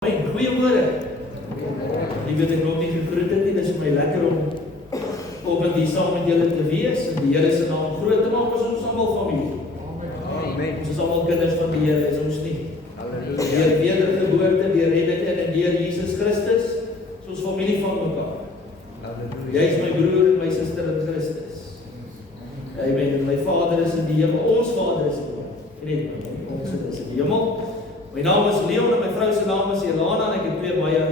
Goeie woorde. Ek weet ek nog nie gegroet het nie, dit is vir my lekker om op die saam met julle te wees en die Here se naam groot te maak. Ons is almal familie. Amen. Ons is almal kinders van die Here, is ons nie? Halleluja. Deur wedergeboorte, deur redding en deur Jesus Christus, is ons familie van mekaar. Halleluja. Jy is my broer en my suster in Christus. Amen. En my Vader is in die hemel, ons Vader is in die hemel. Net ons is in die hemel. My naam is Leon en my vrou se naam is Elana en ek het twee baie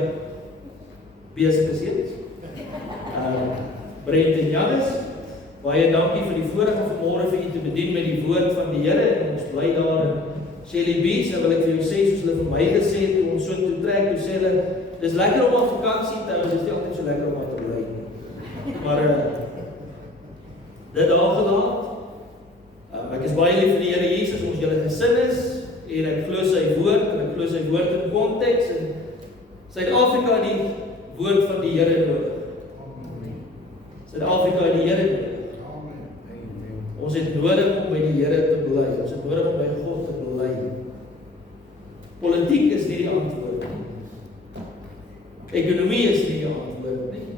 besige seuns. Brent en Janus. Baie dankie vir die voorreg om vanmôre vir u te bedien met die woord van die Here en ons bly daar in Shelly Beach. Nou wil ek vir jou sê, soos hulle vir my gesê het, toe ons so toe trek, toe sê hulle, dis lekker om op vakansie te hou, dis nie altyd so lekker om te bly nie. Maar dit daar gelaat. Ek is baie lief vir die Here Jesus, ons julle gesin is. En ek glo sy woord, en ek glo sy woord in konteks, en Suid-Afrika die woord van die Here nodig. Suid-Afrika die Here nodig. Ons het nodig om by die Here te bly, ons het nodig om by God te bly. Politiek is nie die antwoord nie. Ekonomie is nie die antwoord nie.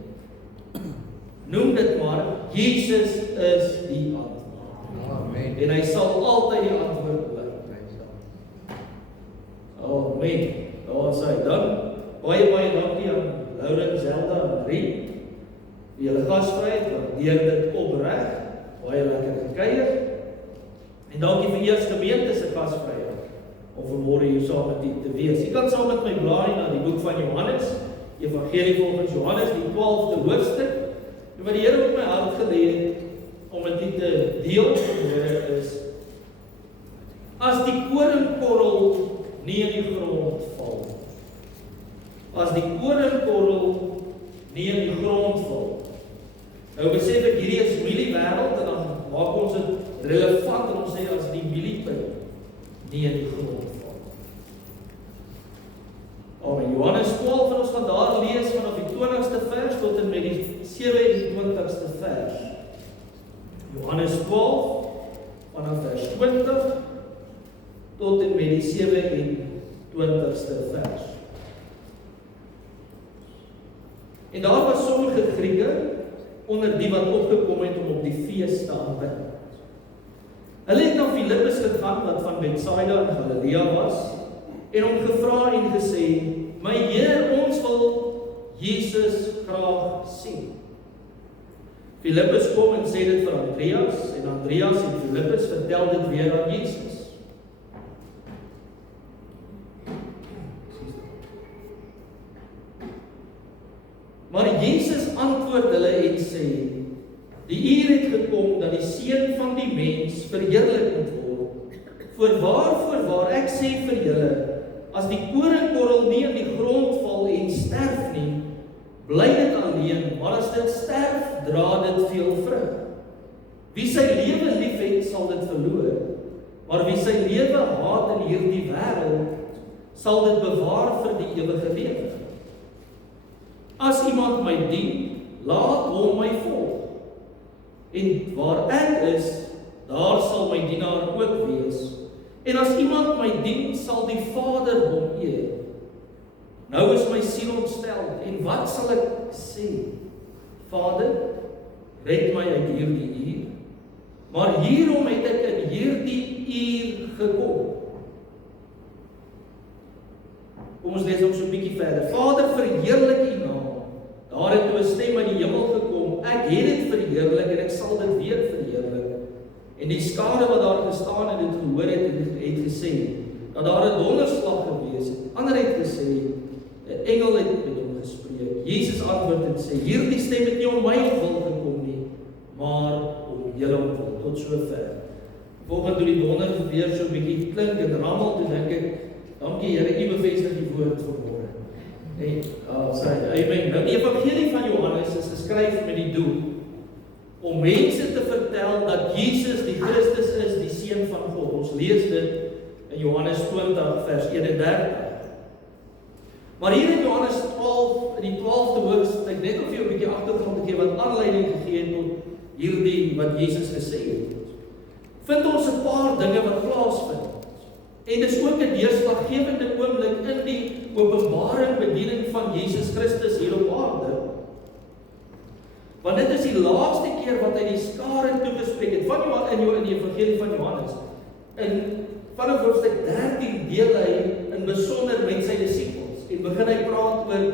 Noem dit maar, Jesus is die antwoord. Amen. En hy sal altyd die antwoord bly. Amen. Daar is hy dan. Baie dankie aan Lauren, Zelda en Marie vir julle gasvryheid, waardeer dit opreg. Baie lekker gekuier. En dankie vir eers gemeente se gasvryheid om vanmôre hier saam met u te wees. Jy kan saam met my blaai na die boek van Johannes, Evangelie volgens Johannes, die 12de hoofstuk. En wat die Here op my hart gelê het om met u te deel vanmôre is: as die koringkorrel nie in die grond val. As die koringkorrel nie in die grond val. Nou besef ek, hierdie is mieliewêreld en dan maak ons dit relevant en ons sê as die mieliepunt nie in die grond val. Amen. Johannes 12 en ons gaan daar lees vanaf die 20ste vers tot en met die 27ste vers. Johannes 12 vanaf vers 20 tot en met die 27ste vers. En daar was sommige Grieke onder die wat opgekom het om op die fees te aanbid. Hulle het na Filippus gegaan wat van Betsaida in Galilea was en hom gevra en gesê: "My Heer, ons wil Jesus graag sien." Filippus kom en sê dit vir Andreas en Andreas en Filippus vertel dit weer aan Jesus. Maar Jesus antwoord hulle en sê: "Die uur het gekom dat die Seun van die mens verheerlik moet word. Voorwaar, ek sê vir julle, as die koringkorrel nie in die grond val en sterf nie, bly dit alleen, maar as dit sterf, dra dit veel vrug. Wie sy lewe liefhet, sal dit verloor, maar wie sy lewe haat in hierdie wêreld, sal dit bewaar vir die ewige lewe. As iemand my dien, laat hom my volg. En waar ek is, daar sal my dienaar ook wees. En as iemand my dien, sal die Vader hom eer. Nou is my siel ontstel, en wat sal ek sê? Vader, red my uit hierdie uur. Maar hierom het ek in hierdie uur gekom. Kom ons lees nog so 'n bietjie verder. Vader, verheerlik U naam. Daar het 'n stem uit die hemel gekom. Ek het dit verheerlik en ek sal dit weer verheerlik. En die skare wat daar gestaan en dit gehoor het gesê dat daar 'n donderslag gewees het. Ander het gesê 'n engel het met hom gespreek. Jesus antwoord en sê: "Hierdie stem het nie om my wil gekom nie, maar om julle wil." Tot sover. Volgens toe die donder weer so 'n bietjie klink en rammel, toe dink ek, dankie Here, U bevestig die woord vanmôre. Nee, amen. Nou die Evangelie van Johannes is geskryf met die doel om mense te vertel dat Jesus die Christus is, die Seun van God. Ons lees dit in Johannes 20 vers 31. Maar hier in Johannes 12, in die 12de hoofstuk, net om vir jou 'n bietjie agtergrond te gee wat aanleiding gegee het tot hierdie wat Jesus gesê het, vind ons 'n paar dinge wat plaasvind. En dis ook 'n deurslaggewende oomblik in die openbaring bediening van Jesus Christus hier op aarde. Want dit is die laaste keer wat hy die skare toegespreek het, in die evangelie van Johannes. En vanaf hoofstuk 13 deel hy in besonder met sy disippels, en begin hy praat oor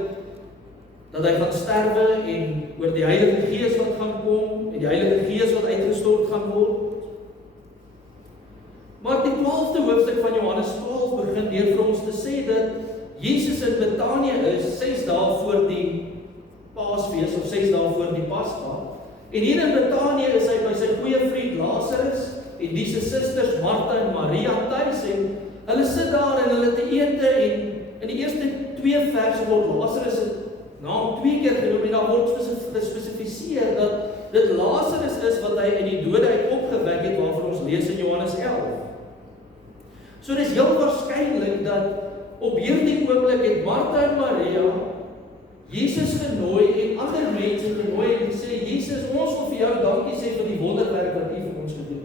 dat hy gaan sterwe, en oor die Heilige Gees wat gaan kom, en die Heilige Gees wat uitgestort gaan word. Maar die 12de hoofstuk van Johannes 12 begin deur vir ons te sê dat Jesus in Betanië is 6 dae voor die Paasfees, of 6 dae voor die Pasga. En hier in Betanië is hy by sy goeie vriend Lazarus, en die se susters Martha en Maria tuis, en hulle sit daar en hulle te ete, en in die eerste 2 verse word Lazarus naam 2 keer genoem, en daar word gespesifiseer dat dit Lazarus is wat hy uit die dode uit opgewek het, waarvan ons lees in Johannes 11. So dis heel waarskynlik dat op hierdie oomblik het Martha en Maria Jesus genooi en ander mense genooi en gesê, Jesus, ons wil vir jou dankie sê vir die wonderwerk wat U vir ons gedoen.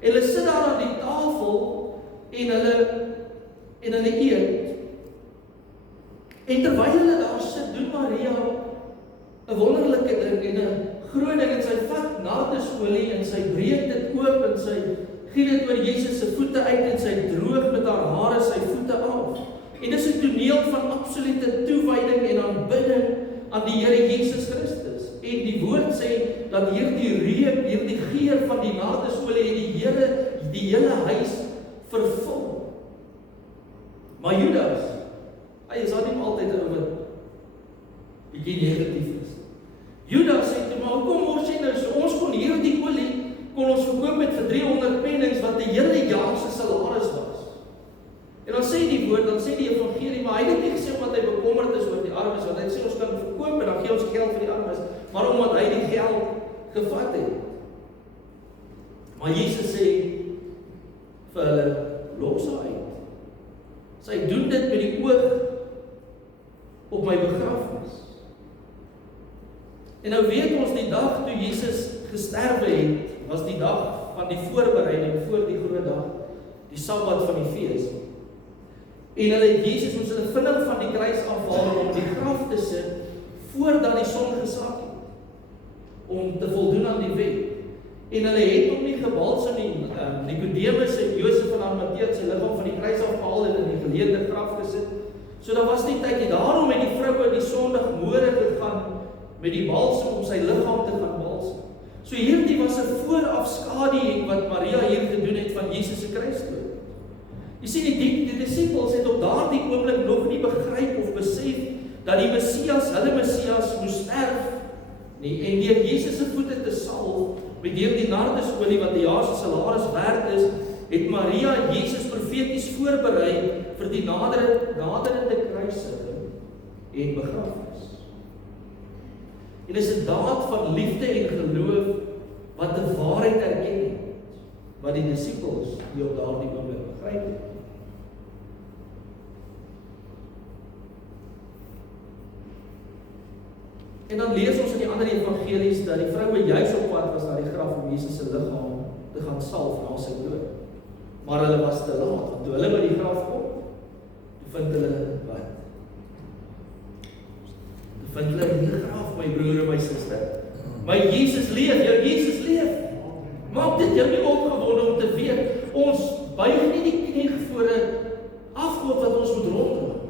En hulle sit daar aan die tafel en hulle eet. En terwyl hulle daar sit, doen Maria 'n wonderlike ding en 'n groot ding, en sy vat nardesolie en sy breek dit oop en sy giet dit oor Jesus se voete uit en sy droog met haar hare sy voete af. En dis 'n toneel van absolute toewyding en aanbidding aan die Here Jesus Christus. En die woord sê dat hierdie reuk, hierdie geur van die nardesolie en die Here die hele huis vervul. Maar Judas, hy is nie altyd oor bietjie negatief is. Judas sê toe, maar hoekom mors jy nou so? Ons kon hierdie olie kon ons verkoop met vir 300 pennings wat 'n hele jaar se salaris was. En dan sê die woord, dan sê die evangelie, maar hy het nie gesê omdat hy bekommerd is oor die armes, want hy sê ons kan verkoop en dan gee ons geld vir die armes, maar omdat hy die geld gevat het. Maar Jesus sê vir hulle, los haar uit. Sy doen dit met die oog op my begrafnis. En nou weet ons die dag toe Jesus gesterwe het, was die dag van die voorbereiding voor die groot dag, die Sabbat van die fees. En hulle het Jesus moes hulle vinnig van die kruis afhaal om die graf te sit voordat die son gesak het, om te voldoen aan die wet. En hulle het hom nie gebalsem nie. Nicodemus en Josef en Arimatea sy liggaam van die kruis afgehaal en in die geleende graf gesit. So daar was nie tyd nie. Daarom het die vroue die Sondagmôre gegaan met die balsem om sy liggaam te gaan balsem. So hierdie was 'n voorafskaduwing wat Maria hier gedoen het van Jesus se kruisdood. Jy sien, die disippels het op daardie oomblik nog nie begryp of besef dat die Messias, hulle Messias moes sterf nie, en deur Jesus se voete te salf met die nardesolie wat 'n jaar se salaris werd is, het Maria Jesus profeties voorberei vir die naderende kruisiging en begrafnis. En dit is 'n daad van liefde en geloof wat die waarheid erken het, wat die disippels die op daardie oomblik begryp het. En dan lees ons in die ander evangelies dat die vroue juis op pad was na die graf om Jesus se liggaam te gaan salf na sy dood. Maar hulle was te laat, want toe hulle by die graf kom, toe vind hulle wat? Toe vind hulle die graf, my broer en my suster. My Jesus leef, jou Jesus leef. Maak dit jou nie opgewonde om te weet, ons buig nie die knie voor 'n afgod wat ons moet rondloop.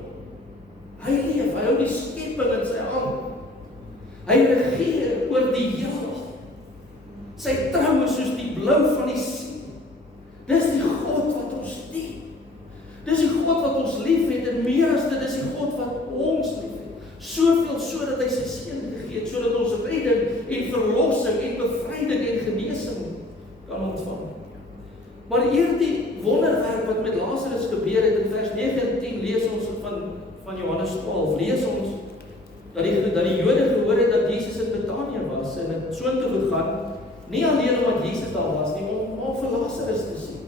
Hy leef, hy hou die skepping in sy hand. Hy regeer oor die heelal. Sy trou is soos die blou van die see. Dis die God wat ons dien. Dis die God wat ons lief het, en meer as dit is die God wat ons lief het. Soveel so dat hy sy seun gegee het, sodat ons redding en verlossing en bevryding en genesing kan ontvang. Maar hierdie wonderwerk wat met Lazarus gebeur het in vers 9 en 10 lees ons van Johannes 12, lees ons dat die Jode gehoor het dat Jesus in Betanië was en het soontoe gegaan, nie alleen omdat Jesus daar was nie, om vir Lazarus te sien.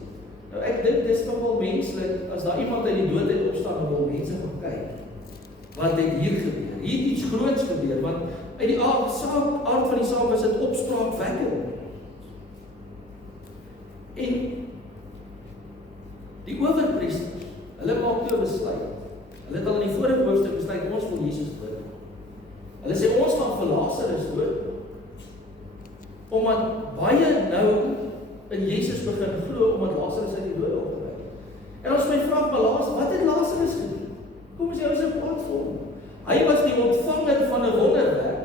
Nou ek dink dis nogal menslik, as daar iemand uit die dood uit opstaan en wil mense gaan kyk. Wat het hier gebeur? Hier het iets groots gebeur, want uit die aard van die saak was dit opspraakwekkend. En die owerpriesters, hulle maak toe besluit. Hulle het al in die vorige hoofstuk besluit, ons wil Jesus dood. Hulle sê, ons gaan vir Lazarus dood, omdat baie nou in Jesus begin glo, omdat Lazarus uit die dode opgewek het. En ons my vraag, maar wat het Lazarus gedoen? Kom ons jou sy praat vir hom. Hy was die ontvanger van 'n wonderwerk.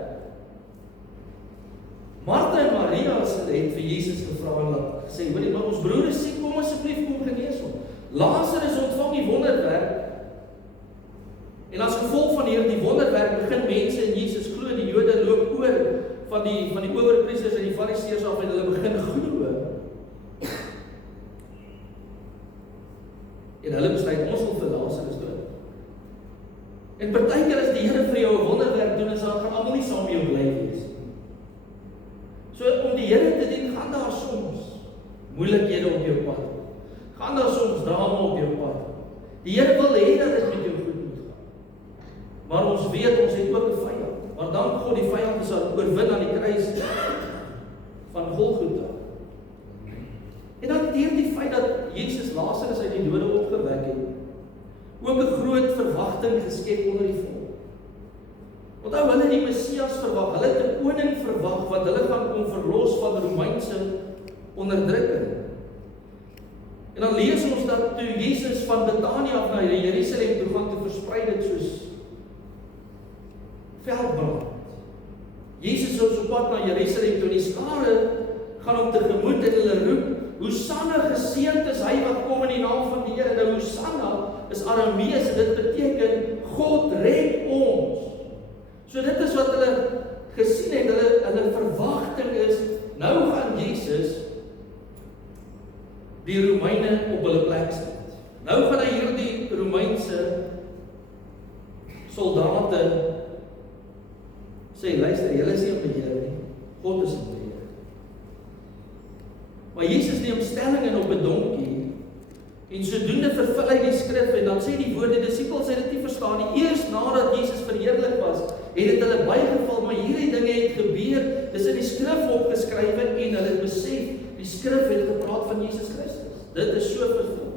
Martha en Maria het vir Jesus gevra en gesê, hoorie, maar ons broer is siek, kom asseblief, kom genees hom. Lazarus ontvang die wonderwerk, en as gevolg van hierdie wonderwerk begin mense in Jesus glo, die Jode loop oor van die owerpriesters en die fariseërs af en hulle begin glo. En hulle besluit, ons wil vir Lazarus dood. En partykeer as die Here vir jou 'n wonderwerk doen, dan gaan almal nie saam met jou bly wees. So om die Here te dien, gaan daar soms moeilikhede op jou pad. Gaan daar soms drama op jou pad. Die Here wil hê dat dit met jou goed moet gaan. Maar ons weet, ons het ook 'n vyand. Maar dan God die vyand is oorwin aan die kruis van Golgotha. En dan hierdie feit dat Jesus Lazarus uit die dode opgewek het, ook 'n groot verwagting geskep onder die volk. Onthou, hulle het die Messias verwag, hulle het 'n koning verwag wat hulle gaan kom verlos van Romeinse onderdrukking. En dan lees ons dat toe Jesus van Betanië af na Jerusalem toe gaan, te versprei dit soos veldbrand. Jesus is op pad na Jerusalem toe, die skare gaan hom tegemoet en hulle roep, Hosanna, geseënd is hy wat kom in die naam van die Here. Nou Hosanna is Aramees en dit beteken God red ons. So dit is wat hulle gesien het, hulle verwagting is, nou gaan Jesus die Romeine op hulle plek sit. Nou gaan hy hierdie Romeinse soldate sê, luister, julle is nie op beheer nie, God is op beheer. Maar Jesus neem stelling in op 'n donkie, en sodoende vervul hy die skrif, en dan sê die woord, die disippels het dit nie verstaan nie, eers nadat Jesus verheerlik was, het dit hulle bygeval, maar hierdie dinge het gebeur, dis in die skrif opgeskrywe, en hulle het besef, die skrif het gepraat van Jesus Christus. Dit is so vervul.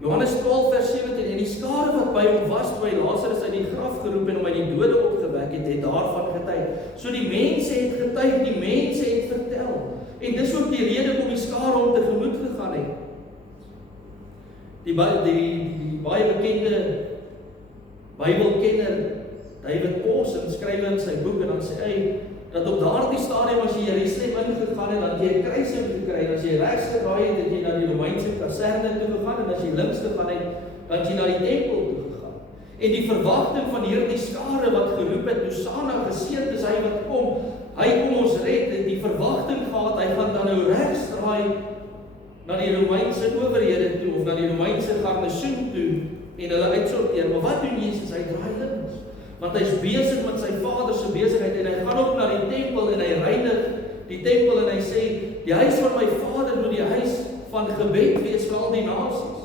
Johannes 12 vers 17, en die skare wat by hom was, toe hy Lazarus uit die graf geroep en hom uit die dode opgewek het, het daarvan getuig. So die mense het getuig, die mense het vertel. En dis ook die rede hoekom die skare hom tegemoet gegaan het. Die baie bekende Bybelkenner David Pawson skryf in sy boek, en dan sê hy, dat op daardie stadium as jy Jerusalem ingegaan het, dan jy 'n kruising gekry, en as jy regs geraai het, het jy na die Romeinse kaserne toe gegaan, en as jy links gegaan het, dan jy na die tempel toe gegaan. En die verwagting van hierdie skare wat geroep het, Hosanna, geseënd is hy wat kom, hy kom ons red, het die verwagting gehad, hy gaan dan nou regs draai na die Romeinse owerhede toe, of na die Romeinse garnisoen toe, en hulle uitsorteer. Maar wat doen Jesus? Hy draai links. Want hy is besig met sy Vader se besigheid, en hy gaan op na die tempel, en hy reinig die tempel, en hy sê, die huis van my Vader moet die huis van gebed wees vir al die nasies.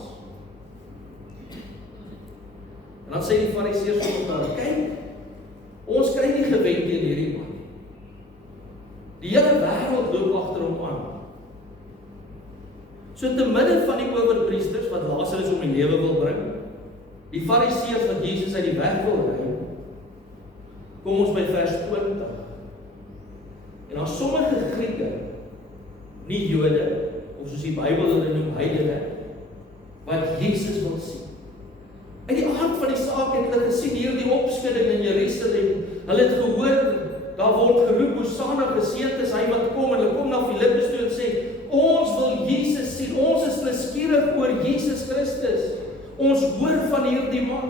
En dan sê die Fariseërs vir hom, kyk, ons kry nie gewed teen hierdie man nie. Die hele wêreld loop agter hom aan. So te midde van die owerpriesters wat Lazarus om die lewe wil bring, die Fariseërs wat Jesus uit die weg wil ry, kom ons by vers 20. En dan sommige Grieke, nie Jode, of soos die Bybel hulle noem heidene, wat Jesus wil sien. In die aard van die saak het hulle gesien hierdie opskudding in Jerusalem. Hulle het gehoor, daar word geroep, Hosanna, geseënd is hy wat kom, en hulle kom na Filippus toe en sê, ons wil Jesus sien, ons is nuuskierig oor Jesus Christus. Ons hoor van hierdie man.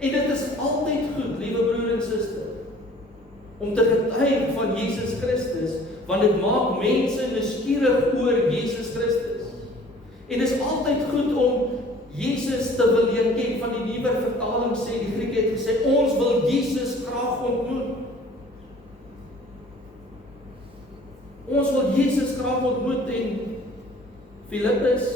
En dit is altyd goed, liewe broer en suster, om te getuig van Jesus Christus, want dit maak mense nuuskierig oor Jesus Christus. En dit is altyd goed om Jesus te wil leer ken. Van die nuwe vertaling sê, die Grieke het gesê, ons wil Jesus graag ontmoet. Ons wil Jesus graag ontmoet, en Filippus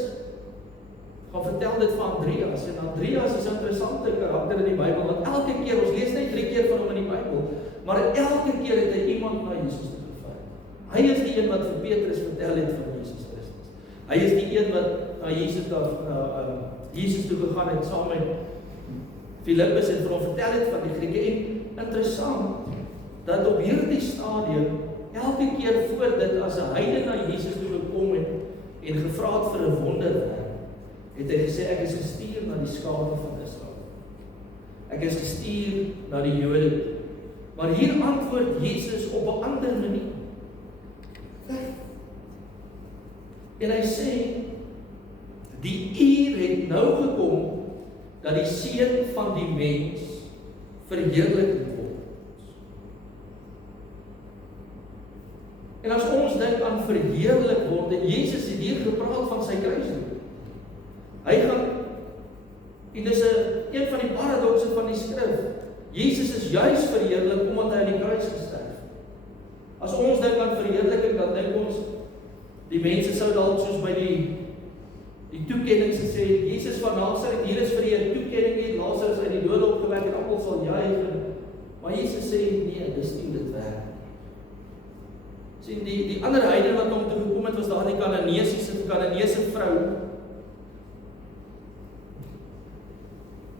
gaan vertel dit van Andreas, en Andreas is 'n interessante karakter in die Bybel, want elke keer, ons lees net 3 keer van hom in die Bybel, maar elke keer het hy iemand na Jesus toe gevat. Hy is die een wat vir Petrus vertel het van Jesus Christus. Hy is die een wat na Jesus Jesus toe gegaan het saam met Filippus en vir hom vertel het van die Grieke. En interessant, dat op hierdie stadium, elke keer voor dit, as 'n heiden na Jesus toe gekom het, en gevra het vir 'n wonderwerk, het hy gesê, ek is gestuur na die skare van Israel. Ek is gestuur na die Jode. Maar hier antwoord Jesus op 'n ander manier. En hy sê, die uur het nou gekom, dat die seun van die mens verheerlik word. En as ons dink aan verheerlik word, en Jesus het hier gepraat van sy kruisdood. Hy gaan, en dis een van die paradokse van die skrif, Jesus is juis verheerlik, omdat hy aan die kruis gesterf. As ons dink aan verheerliking, dan dink ons, die mense sou dalk soos by die toekenning gesê, Jesus van Nasaret, hier is vir jy 'n toekenning, het Lazarus uit die dode opgewek, en almal sal juig. Maar Jesus sê, nee, dis nie dit werk. Sien, die ander heidene wat hom toe gekom het, was daar die Kananeese vrou.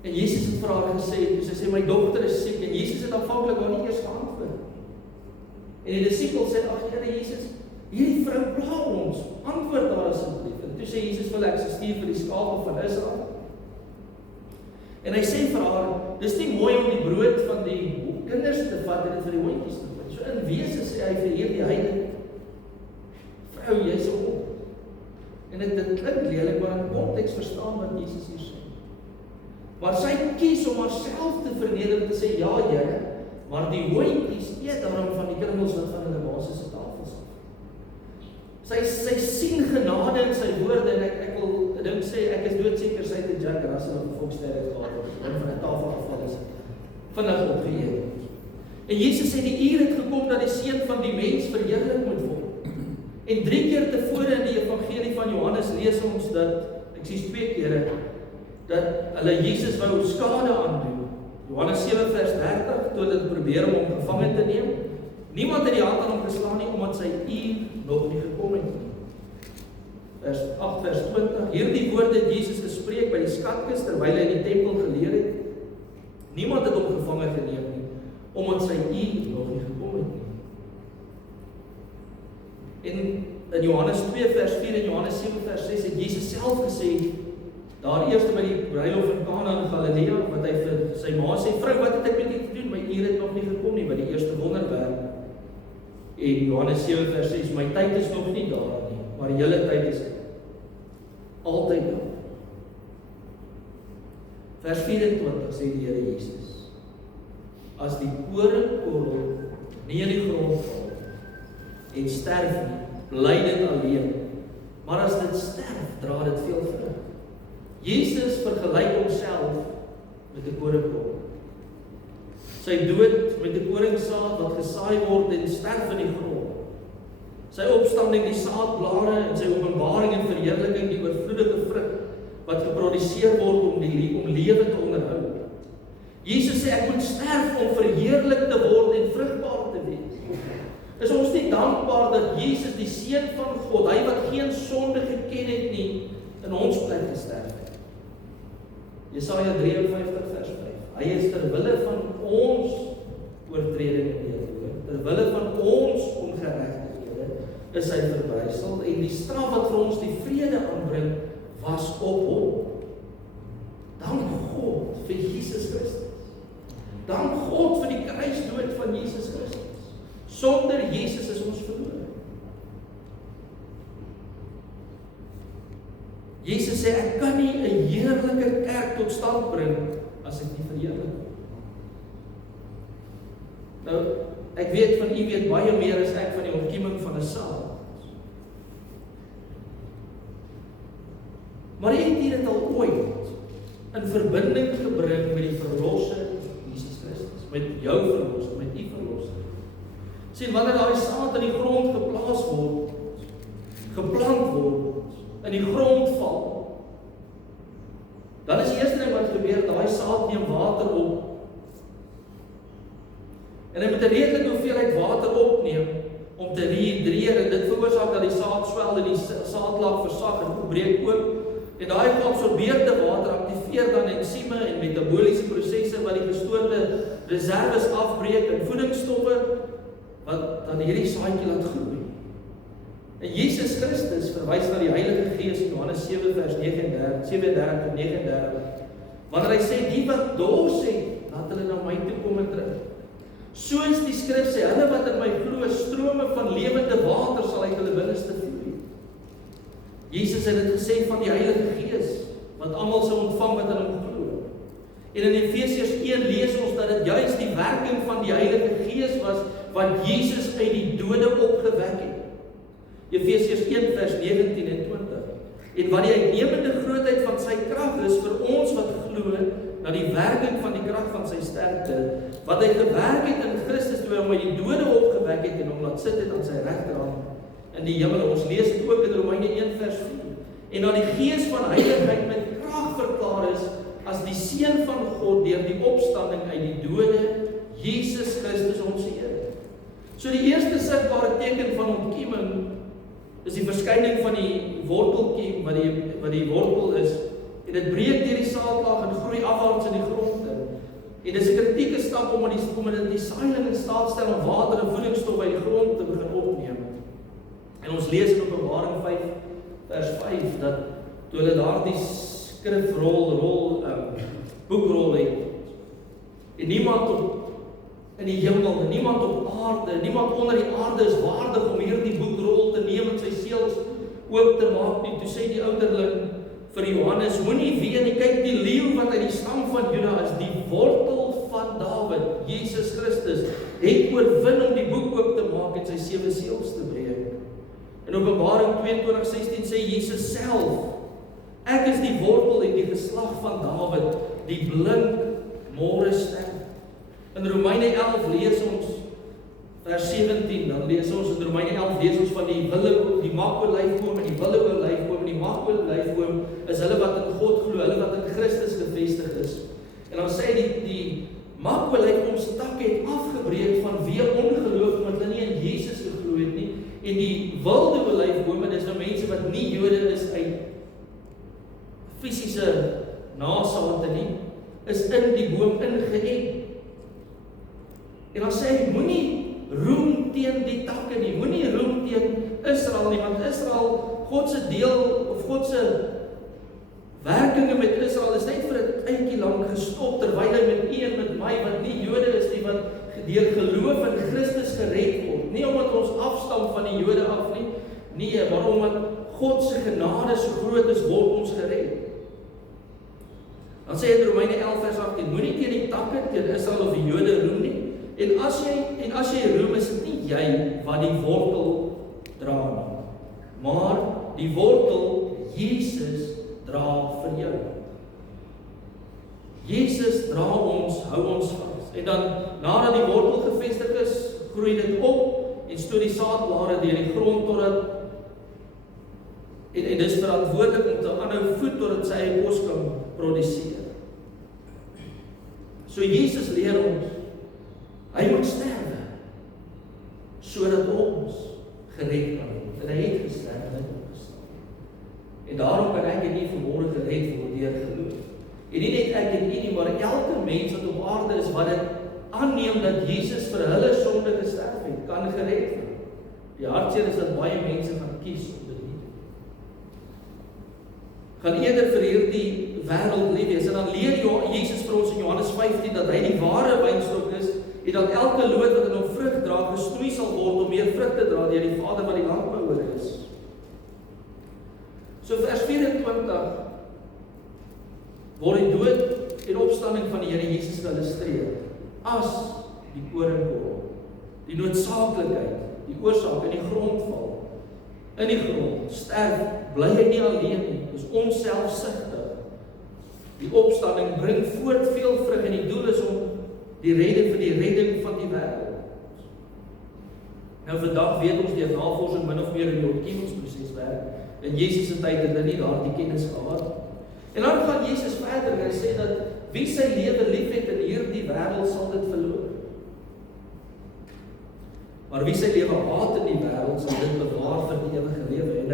En Jesus het vir haar gesê, sy sê, my dogter is siek, en Jesus het aanvanklik haar nie eers geantwoord. En die disippels sê, ag Here Jesus, hierdie vrou pla ons, antwoord haar asseblief. En toe sê Jesus, wil ek stuur vir die skape van Israel. En hy sê vir haar, dis nie mooi om die brood van die kinders te vat en dit vir die hondjies te gooi. So in wese sê hy vir hierdie heidene, vrou, jy's op. En dit klink lelik, maar in konteks verstaan wat Jesus hier sê. Maar sy kies om haarself te verneder en te sê, ja Here, maar die hondjies eet daarom van die krummels wat van hulle basis se tafels af. Sy sien genade in sy woorde, en ek wil dink sê, ek is doodseker sy het 'n Jack Russell of 'n Foxterrier gehad, en van 'n tafel afval is vinnig opgeëet. En Jesus sê, die uur het gekom dat die seun van die mens verheerlik moet word. En 3 keer tevore in die evangelie van Johannes lees ons dat, ek sê 2 kere, dat hulle Jesus wou skade aandoen. Johannes 7 vers 30, toe hulle probeer om hom gevange te neem. Niemand het die hand aan hom geslaan nie, omdat sy uur nog nie gekom het nie. Vers 8 vers 20, hierdie woorde het Jesus gespreek by die skatkis, terwyl hy in die tempel geleer het. Niemand het hom gevange geneem nie, omdat sy uur nog nie gekom het nie. En in Johannes 2 vers 4 en Johannes 7 vers 6 het Jesus self gesê, daar eerste by die bruilof in Kana in Galilea, wat hy vir sy ma sê, vrou, wat het ek met u te doen? My uur het nog nie gekom nie, by die eerste wonderwerk. En Johannes 7 vers 6, my tyd is nog nie daar nie, maar die hele tyd is altyd daar. Vers 24 sê die Here Jesus, as die koringkorrel nie in die grond val en sterf nie, bly dit alleen. Maar as dit sterf, dra dit veel vrug. Jesus vergelyk homself met 'n koringkorrel. Sy dood met 'n koringsaad wat gesaai word en sterf in die grond. Sy opstanding, die saadblare, en sy openbaring en verheerliking, die oorvloedige vrug wat geproduseer word om lewe te onderhou. Jesus sê, ek moet sterf om verheerlik te word en vrugbaar te wees. Is ons nie dankbaar dat Jesus, die seun van God, hy wat geen sonde geken het nie, in ons plek gesterf het? Jesaja 53 vers 5. Hy is terwille van ons oortredinge neergedaal, terwille van ons ongeregtighede is hy verbrysel, en die straf wat vir ons die vrede aanbring, was op hom. Dank God vir Jesus Christus. Dank God vir die kruisdood van Jesus Christus. Sonder Jesus is ons verlore. Jesus sê, ek kan nie 'n heerlike kerk tot stand bring as ek nie verheerlik word. Nou, ek weet van u weet baie meer as ek van die ontkieming van 'n saad. Maar het jy dit al ooit in verbinding gebring met die verlosser Jesus Christus, met jou verlosser, met u verlosser? Sien, wanneer daai saad in die grond geplaas word, geplant word, in die grond val, dan is die eerste ding wat gebeur, daai saad neem water op. En hy moet 'n redelike hoeveelheid water opneem om te rehydreer, en dit veroorsaak dat die saad swel en die saadlaag versag en breek oop, En daai geabsorbeerde water aktiveer dan ensieme en metaboliese prosesse wat die gestoorde reserves afbreek en voedingsstowwe wat dan hierdie saadjie laat groei. En Jesus Christus verwys na die Heilige Gees in Johannes 7 vers 37 tot 39. Wanneer hy sê die wat dors het, laat hulle na my toe kom en drink. Soos die skrif sê, hulle wat in my glo, strome van lewende water sal uit hulle binneste vloei. Jesus het dit gesê van die Heilige Gees, wat almal sou ontvang wat in hom glo. En in Efesiërs 1 lees ons dat dit juis die werking van die Heilige Gees was, wat Jesus uit die dode opgewek het. Efesiërs 1 vers 19 en 20. En wat die uitnemende grootheid van sy krag is vir ons wat glo, na die werking van die krag van sy sterkte, wat hy gewerk het in Christus toe hy hom uit die dode opgewek het en hom laat sit het aan sy regterhand in die hemel. Ons lees dit ook in Romeine 1 vers 4. En dat die Gees van heiligheid met krag verklaar is as die Seun van God deur die opstanding uit die dode, Jesus Christus ons Here. So die eerste sigbare teken van ontkieming is die verskyning van die wortelkiem wat die wortel is, en dit breek deur die saadlaag en groei afwaarts in die grond in. En dis 'n kritieke stap om dit die saailing in staat stel om water en voedingsstof uit die grond te begin opneem. En ons lees in Openbaring 5 vers 5 dat toe hulle daardie boekrol het, en niemand in die hemel, en niemand op aarde, niemand onder die aarde is waardig om hierdie boekrol te neem en sy seels oop te maak nie. Toe sê die ouderling vir Johannes, moenie ween nie, kyk die leeu wat uit die stam van Juda is, die wortel van Dawid, Jesus Christus, het oorwin om die boek oop te maak en sy 7 seels te breek. In Openbaring 22:16 sê Jesus self, ek is die wortel en die geslag van Dawid, die blink môre ster. In Romeine 11 lees ons vers 17, dan lees ons in Romeine 11 lees ons van die makolyfboom en die willeolyfboom. En die makolyfboom is hulle wat in God glo, hulle wat in Christus gevestig is. En dan sê die makolyfboom se takke het afgebreek vanweë ongeloof omdat hulle nie in Jesus geglo het nie. En die wilde olyfbome, dis nou mense wat nie Jode is uit fisiese nasaate nie, is in die boom ingeënt. En dan sê hy, moenie roem teen die takke nie, moenie roem teen Israel nie, want Israel, God se deel, of God se werkinge met Israel is net vir 'n tydjie lank gestop, terwyl hy met u en met my, wat nie Jode is nie, wat deur geloof in Christus gered word. Nie omdat ons afstam van die Jode af nie, nee, maar omdat God se genade so groot is, word ons gered. Dan sê hy in Romeine 11 vers 18, moenie teen die takke, teen Israel of die Jode roem nie. En as jy roem, is dit nie jy wat die wortel dra nie, maar die wortel Jesus dra vir jou. Jesus dra ons, hou ons vas. En dan, nadat die wortel gevestig is, groei dit op en stoot die saadblare deur die grond totdat en dis verantwoordelik om te aanhou voed totdat sy eie kos kan produseer. So Jesus leer ons, hy moet sterwe, sodat ons gered kan word. En hy het gesterf en opgestaan. En daarom kan ek en nie vanmôre gered word deur geloof. En nie net ek en nie, maar elke mens wat op aarde is, wat dit aanneem dat Jesus vir hulle sonde gesterf het, kan gered word. Die hartseer is dat baie mense gaan kies om dit nie te doen. Gaan eerder vir hierdie wêreld lief wees. En dan leer Jesus vir ons in Johannes 15 dat hy die ware wynstok is, en dat elke loot wat in hom vrug dra, gesnoei sal word om meer vrug te dra deur die Vader wat die landbouer is. So vers 24 word die dood en opstanding van die Here Jesus geillustreer as die koringkorrel, die noodsaaklikheid, die oorsaak in die grondval. In die grond sterf, bly hy nie alleen nie, dis onselfsugtig. Die opstanding bring voort veel vrug en die doel is om die redding vir die redding van die wêreld. Nou vandag weet ons deur navorsing min of meer in die ontkiemingsproses werk. In Jesus se tyd het hulle nie daardie kennis gehad. En dan gaan Jesus verder en hy sê dat wie sy lewe liefhet in hierdie wêreld sal dit verloor. Maar wie sy lewe haat in die wêreld sal dit bewaar vir die ewige lewe. En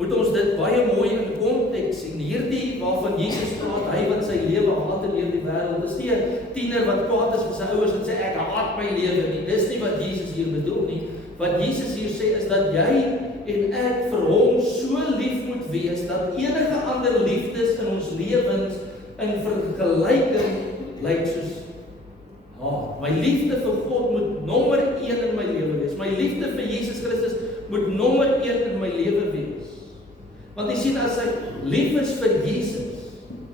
moet ons dit baie mooi in konteks sien. Hierdie waarvan Jesus praat, hy wat sy lewe haat in hierdie wêreld, is nie 'n tiener wat kwaad is vir sy ouers en sê ek haat my lewe nie. Dis nie wat Jesus hier bedoel nie. Wat Jesus hier sê is dat jy en ek vir hom so lief moet wees dat enige ander liefdes in ons lewens in vergelyking lyk soos haat. My liefde vir God moet nommer 1 in my lewe wees. My liefde vir Jesus Christus moet nommer 1 in my lewe wees. Want jy sien, as ek lief is vir Jesus,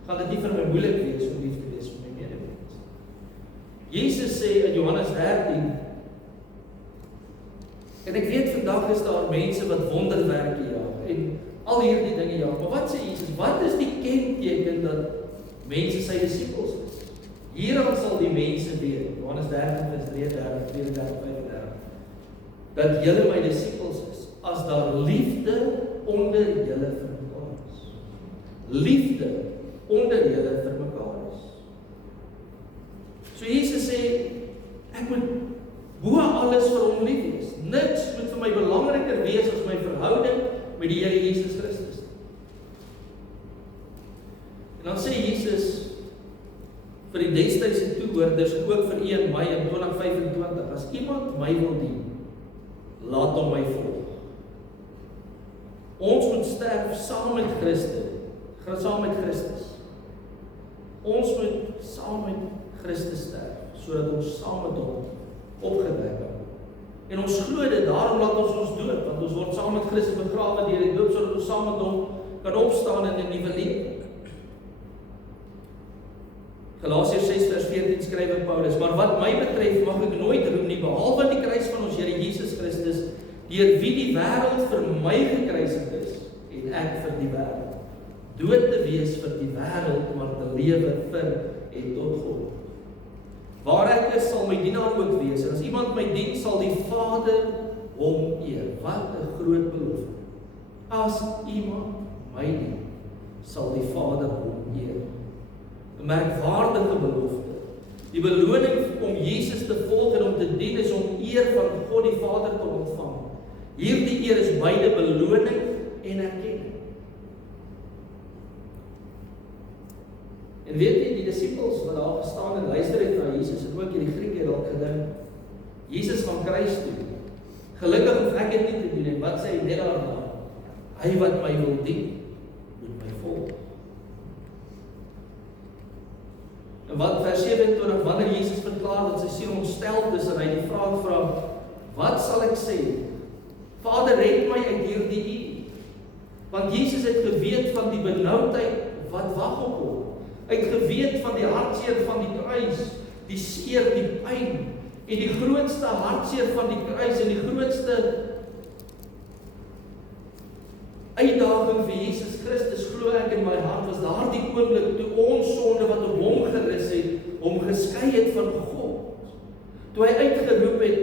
gaan dit nie vir my moeilik wees om lief te wees vir my medemens. Jesus sê in Johannes 13, en ek weet vandag is daar mense wat wonderwerke jaag en al hierdie dinge jaag, maar wat sê Jesus? Wat is die kenteken dat mense sy disippels is? Hieraan sal die mense weet, Johannes 13 vers 33, 34, 35, dat julle my disippels is, as daar liefde onder julle vir mekaar is. Liefde onder julle vir mekaar is. So Jesus sê, ek moet bo alles vir hom lief wees. Niks moet vir my belangriker wees as my verhouding met die Here Jesus Christus. En dan sê Jesus vir die destydse toehoorders en ook vir u en my in 2025, as iemand my wil dien, laat hom my volg. Ons moet sterf saam met Christus. Saam met Christus. Ons moet saam met Christus sterf, sodat ons saam met hom opgewek word. En ons glo dit, daarom laat ons dood, want ons word saam met Christus begrawe deur die doop, sodat ons saam met hom kan opstaan in 'n nuwe lewe. Galasiërs 6 vers 14 skryf Paulus, maar wat my betref mag ek nooit roem nie, behalwe die kruis van ons Here Jesus Christus, deur wie die wêreld vir my gekruisig is, en ek vir die wêreld. Dood te wees vir die wêreld, maar te lewe vir en tot God. Waar ek is, sal my dienaar ook wees, en as iemand my dien, sal die Vader hom eer. Wat 'n groot belofte. As iemand my dien, sal die Vader hom eer. 'n Merkwaardige belofte. Die beloning om Jesus te volg en om te dien is om eer van God die Vader te ontvang. Hierdie eer is beide beloning en erkenning. En weet jy, die disippels wat daar gestaan en luister het na Jesus, en ook hierdie Grieke het dalk gedink, Jesus gaan kruis toe. Gelukkig hoef ek dit nie te doen, en wat sê hy net daarna? Hy wat my wil dien, moet my volg. En wat vers 27, wanneer Jesus verklaar dat sy siel ontsteld is, en hy die vraag vra, wat sal ek sê? Vader, red my uit hierdie uur. Want Jesus het geweet van die benoudheid wat wag op hom. Hy het geweet van die hartseer van die kruis, die seer, die pyn, en die grootste hartseer van die kruis, en die grootste uitdaging vir Jesus Christus, glo ek in my hart, was daardie oomblik toe ons sonde wat op hom gerus het, hom geskei het van God. Toe hy uitgeroep het,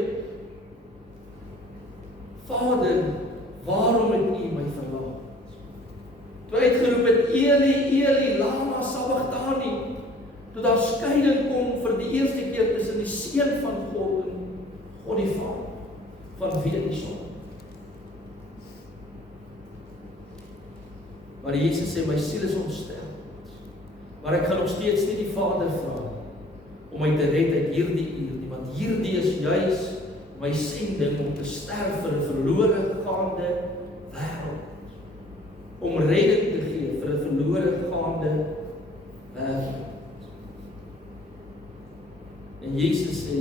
Vader, waarom het U my verlaat? Toe hy uitgeroep het, Eli, Eli, lama sabachthani, toe daar skeiding kom vir die eerste keer tussen die Seun van God en God die Vader, van wie die sonde. Maar Jesus sê, my siel is ontsteld, maar ek gaan nog steeds nie die Vader vra om my te red uit hierdie uur nie, want hierdie is juis my sending om te sterf vir 'n verlore gaande wêreld, om redding te gee vir 'n verlore gaande wêreld. En Jesus sê,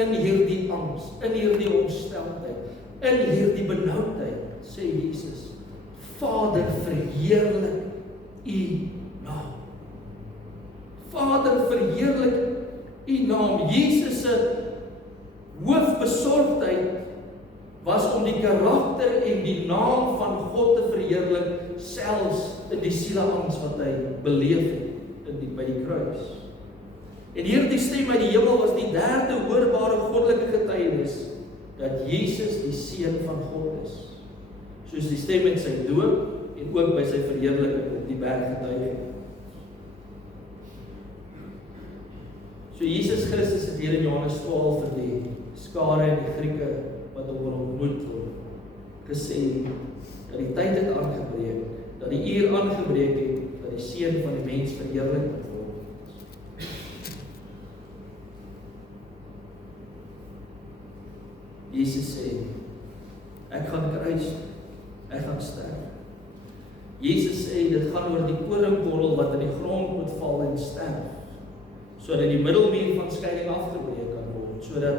in hierdie angs, in hierdie ontstelteid, in hierdie benoudheid, sê Jesus, Vader, verheerlik U naam. Vader, verheerlik U naam. Jesus se hoofbesorgdheid was om die karakter en die naam van God te verheerlik, selfs in die sieleangs wat hy beleef het by die kruis. En hierdie stem uit die hemel was die derde hoorbare goddelike getuienis dat Jesus die Seun van God is. Soos die stem in sy doop en ook by sy verheerliking op die berg getuig het. So Jesus Christus het hier in Johannes 12 vir die skare en die Grieke wat hom ontmoet word, gesê dat die tyd het aangebreek, dat die uur aangebreek het, dat die Seun van die mens verheerlik word. Jesus sê, ek gaan kruis, ek gaan sterf. Jesus sê, dit gaan oor die koringkorrel wat in die grond moet val en sterf, sodat die middelmuur van skeiding afgebreek kan word, sodat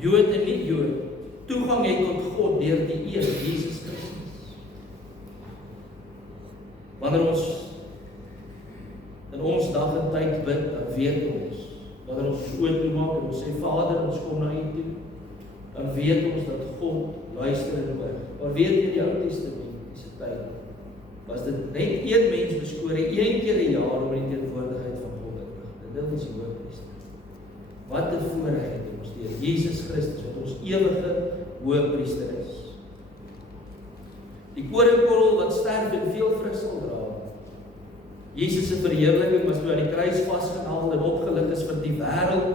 Jood en nie-Jood toegang het tot God deur die Een, Jesus Christus. Wanneer ons in ons dag en tyd bid, dan weet ons, wanneer ons oop maak en ons sê, Vader, ons kom na U toe, dan weet ons dat God luister en hoor. Maar weet jy die Ou Testament, die tyd, was dit net een mens beskore, een keer 'n jaar om in die teenwoordigheid van God te bring. En dit is die Hoëpriester. Wat 'n voorreg het ons deur Jesus Christus, wat ons ewige Hoëpriester is. Die koringkorrel wat sterf en veel vrug sal dra. Jesus se verheerliking was toe aan die kruis vasgenaal en opgelig is vir die wêreld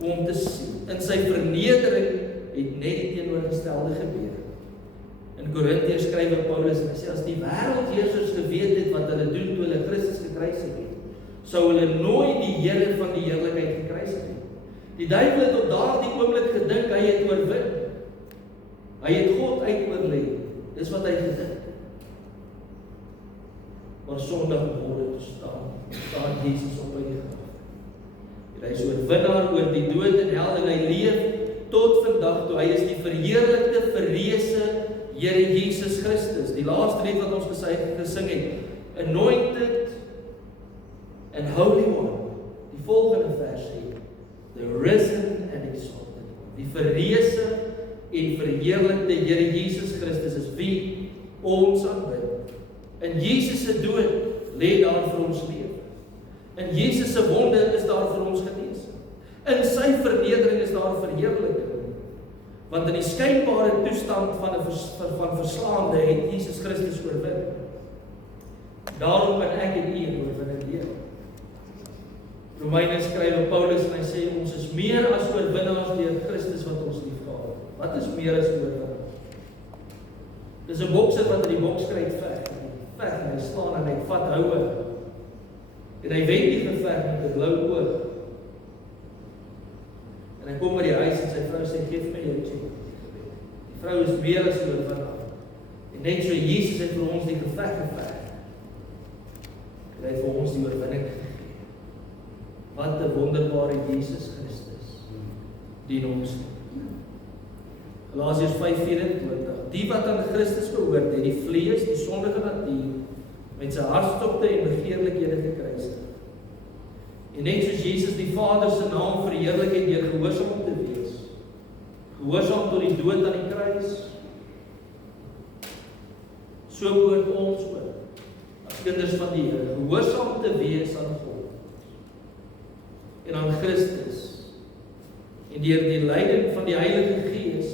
om te sien. In sy vernedering het net die teenoorgestelde gebeur. In Korintiërs skryf Paulus en hy sê, as die wêreldheersers geweet het wat hulle doen toe hulle Christus gekruisig het, sou hulle nooit die Here van die heerlikheid gekruisig het. Die duiwel het op daardie oomblik gedink hy het oorwin. Hy het God uitoorlê. Dis wat hy gedink het. Maar Sondagmôre toe staan Jesus op by die graf. En hy is oorwinnaar oor die dood en hel en hy leef tot vandag toe. Hy is die verheerlikte, verreëse Here Jesus Christus. Die laaste lied wat ons gesing het, anointed and holy one. Die volgende vers sê, the risen and exalted one. Die verreëse en verheerlikte Here Jesus Christus is wie ons aanbid. In Jesus se dood lê daar vir ons lewe. In Jesus se wonde is daar vir ons genesing. In sy vernedering is daar verheerliking. Want in die skynbare toestand van verslaande het Jesus Christus oorwin. Daarom kan ek en u oorwinning leef. Romeine skryf Paulus en hy sê ons is meer as oorwinnaars deur Christus wat ons liefgehad. Wat is meer as oorwinnaar? Dis 'n bokser wat in die boksstryd veg en hy slaan en hy vat houe. En hy wen die geveg met 'n blou oog. En hy kom by die huis en sy vrou sê, geef my jou check. Die vrou is meer as oorwinnaar. En net so Jesus het vir ons die geveg geveg. En hy het vir ons die oorwinning gegee. Wat 'n wonderbare Jesus Christus dien ons. Galasiërs 5:24. Die wat aan Christus behoort, het die vlees, die sondige natuur, met sy hartstogte en begeerlikhede gekruisig. En net soos Jesus die Vader se naam verheerlik het deur gehoorsaam te wees, gehoorsaam tot die dood aan die kruis, so behoort ons ook, as kinders van die Here, gehoorsaam te wees aan God en aan Christus, en deur die leiding van die Heilige Gees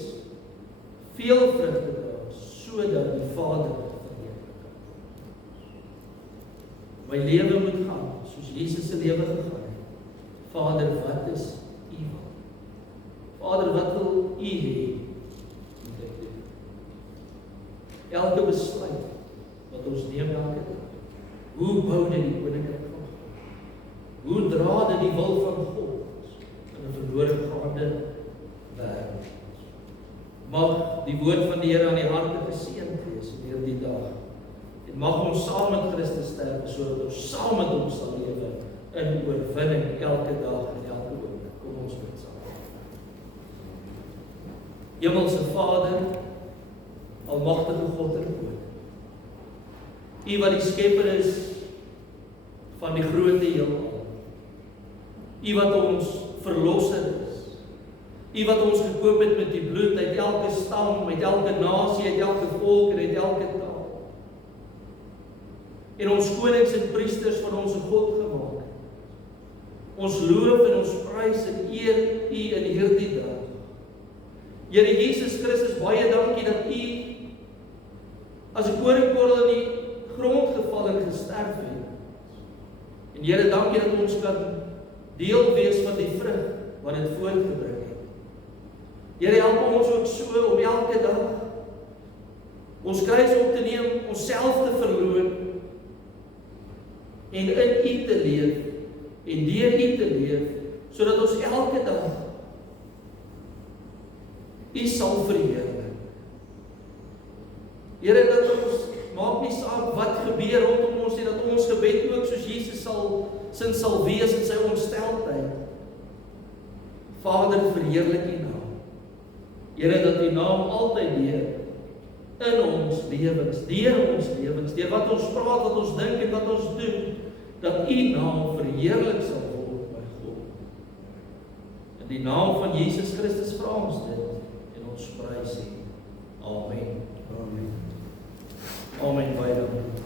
veel vrug te dra, sodat die Vader verheerlik kan. My lewe moet gaan soos Jesus se lewe gegaan het. Vader, wat is U wil? Vader, wat wil U hê moet ek doen? Elke besluit wat ons neem elke dag. Hoe bou dit die koninkryk van God? Hoe dra dit die wil van God in 'n verlore gaande wêreld? Mag die woord van die Here aan die harte geseënd wees in hierdie dag. En mag ons saam met Christus sterf, sodat ons saam met hom sal lewe in oorwinning elke dag en elke oomblik. Kom ons bid saam. Hemelse Vader, almagtige God en Koning, U wat die skepper is van die groot heelal, U wat ons verlosser is, U wat ons gekoop het met die bloed uit elke stam, uit elke nasie, uit elke volk en uit elke taal. En ons konings en priesters van ons God gemaak. Ons loof en ons prys en eer U in hierdie dag. Here Jesus Christus, baie dankie dat U as 'n koringkorrel in die grond geval en gesterf het. En Here, dankie dat ons kan deel wees van die vrug wat dit voortgebring het. Here, help ons ook so om elke dag ons kruis op te neem, onsself te verloon, en in U te leef, en deur U te leef, sodat ons elke dag U sal verheerlik. Here, dat ons, maak nie saak wat gebeur rondom ons nie, dat ons gebed ook soos Jesus sal wees in sy ongesteldheid. Vader, verheerlik U naam. Here, dat U naam altyd in ons lewens, deur wat ons praat, wat ons dink en wat ons doen, dat U naam verheerlik sal word by God. In die naam van Jesus Christus vra ons dit en ons prys U. Amen. Amen. Amen.